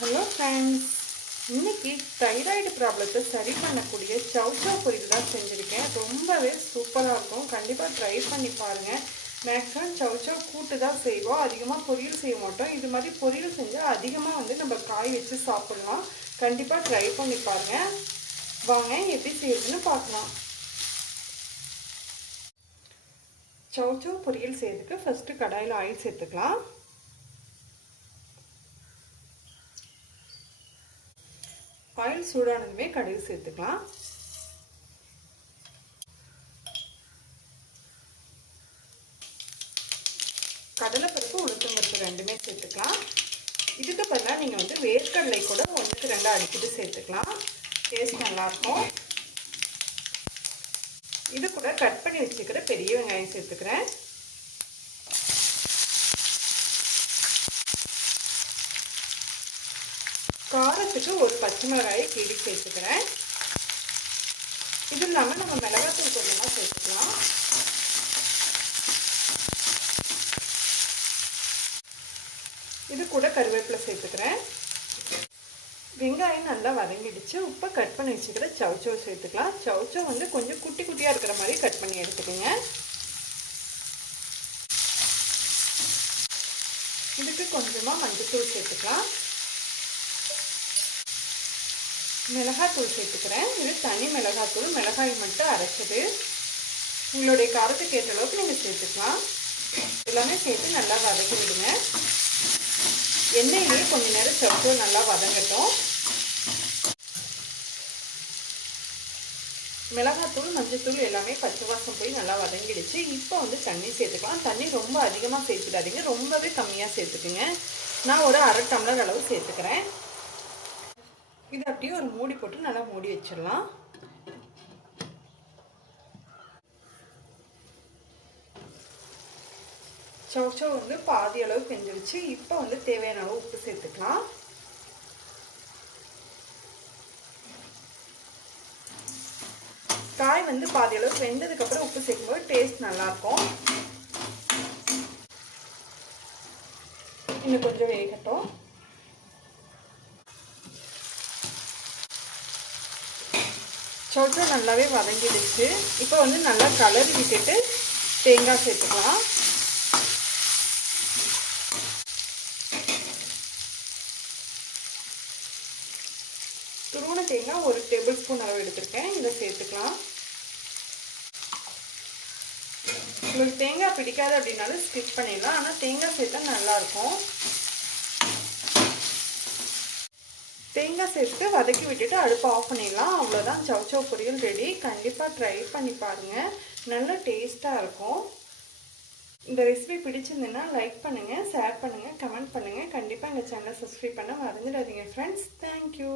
Hello friends, இன்னைக்கு thyroid ப்ராப்ளத்தை சரி பண்ணக்கூடிய சவ் பொரியல் தான் செஞ்சுருக்கேன். ரொம்பவே சூப்பராக இருக்கும். கண்டிப்பாக ட்ரை பண்ணி பாருங்கள். மேக்ஸிமம் சவ் கூட்டு தான் செய்வோம், அதிகமாக பொரியல் செய்ய மாட்டோம். இது மாதிரி பொரியல் செஞ்சால் அதிகமாக நம்ம காய் வச்சு சாப்பிட்லாம். கண்டிப்பாக ட்ரை பண்ணி பாருங்கள். வாங்க எப்படி செய்யுதுன்னு பார்க்கலாம். சவ் பொரியல் செய்யறதுக்கு ஃபஸ்ட்டு கடாயில் ஆயில் சேர்த்துக்கலாம். ஆயில் சூடானதுமே கடுகு சேர்த்துக்கலாம். கடலைப்பருப்பு உளுத்தம்பருப்பு ரெண்டுமே சேர்த்துக்கலாம். இதுக்கு பதிலாக நீங்கள் வேர்க்கடலை கூட 1க்கு 2 அடிக்கிட்டு சேர்த்துக்கலாம். டேஸ்ட் நல்லாயிருக்கும். இது கூட கட் பண்ணி வச்சுக்கிற பெரிய வெங்காயம் சேர்த்துக்கிறேன். காரத்துக்கு ஒரு பச்சை மிளகாயை கீழே சேர்த்துக்கிறேன். இது இல்லாமல் நம்ம மிளகாத்தூள் கொஞ்சமாக சேர்த்துக்கலாம். இது கூட கருவேப்பிலை சேர்த்துக்கிறேன். வெங்காயம் நல்லா வதங்கிடுச்சு. உப்பை கட் பண்ணி வச்சுக்கிற சவ் சேர்த்துக்கலாம். சவ் கொஞ்சம் குட்டி குட்டியாக இருக்கிற மாதிரி கட் பண்ணி எடுத்துக்கோங்க. இதுக்கு கொஞ்சமாக மஞ்சள்தூள் சேர்த்துக்கலாம். மிளகாத்தூள் சேர்த்துக்கிறேன். இது தனி மிளகாத்தூள், மிளகாய் மட்டும் அரைச்சது. உங்களுடைய காரத்துக்கு ஏற்ற அளவுக்கு நீங்கள் சேர்த்துக்கலாம். எல்லாமே சேர்த்து நல்லா வதக்கி விடுங்க. எண்ணெயிலேயே கொஞ்சம் நேரம் சவ் நல்லா வதங்கட்டும். மிளகாத்தூள் மஞ்சத்தூள் எல்லாமே பச்சை வாசம் போய் நல்லா வதங்கிடுச்சு. இப்போ தண்ணி சேர்த்துக்கலாம். தண்ணி ரொம்ப அதிகமாக சேர்த்துடாதீங்க, ரொம்பவே கம்மியாக சேர்த்துக்குங்க. நான் ஒரு 1/2 டம்ளர் அளவு சேர்த்துக்கிறேன். இது அப்படியே ஒரு மூடி போட்டு நல்லா மூடி வச்சிடலாம். சவ் பாதி அளவு வெந்துருச்சு. இப்போ தேவையான அளவு உப்பு சேர்த்துக்கலாம். காய் பாதி அளவுக்கு வெந்ததுக்கப்புறம் உப்பு சேர்க்கும்போது டேஸ்ட் நல்லாயிருக்கும். இன்னும் கொஞ்சம் வேகட்டும். சவ் நல்லாவே வதங்கிடுச்சு. இப்போ நல்லா கலரி விட்டுட்டு தேங்காய் சேர்த்துக்கலாம். துருவன தேங்காய் 1 டேபிள் ஸ்பூன் அளவு எடுத்திருக்கேன். இதை சேர்த்துக்கலாம். உங்களுக்கு தேங்காய் பிடிக்காது அப்படின்னாலும் ஸ்கிப் பண்ணிடலாம். ஆனால் தேங்காய் சேர்த்தா நல்லாயிருக்கும். தேங்காய் சேர்த்து வதக்கி விட்டுட்டு அடுப்பை ஆஃப் பண்ணிடலாம். அவ்வளோதான், சவ் பொரியல் ரெடி. கண்டிப்பாக ட்ரை பண்ணி பாருங்கள், நல்ல டேஸ்ட்டாக இருக்கும். இந்த ரெசிபி பிடிச்சிருந்ததுன்னா லைக் பண்ணுங்கள், ஷேர் பண்ணுங்கள், கமெண்ட் பண்ணுங்கள். கண்டிப்பாக எங்கள் சேனலை சப்ஸ்கிரைப் பண்ண மறந்துடாதீங்க ஃப்ரெண்ட்ஸ். தேங்க்யூ.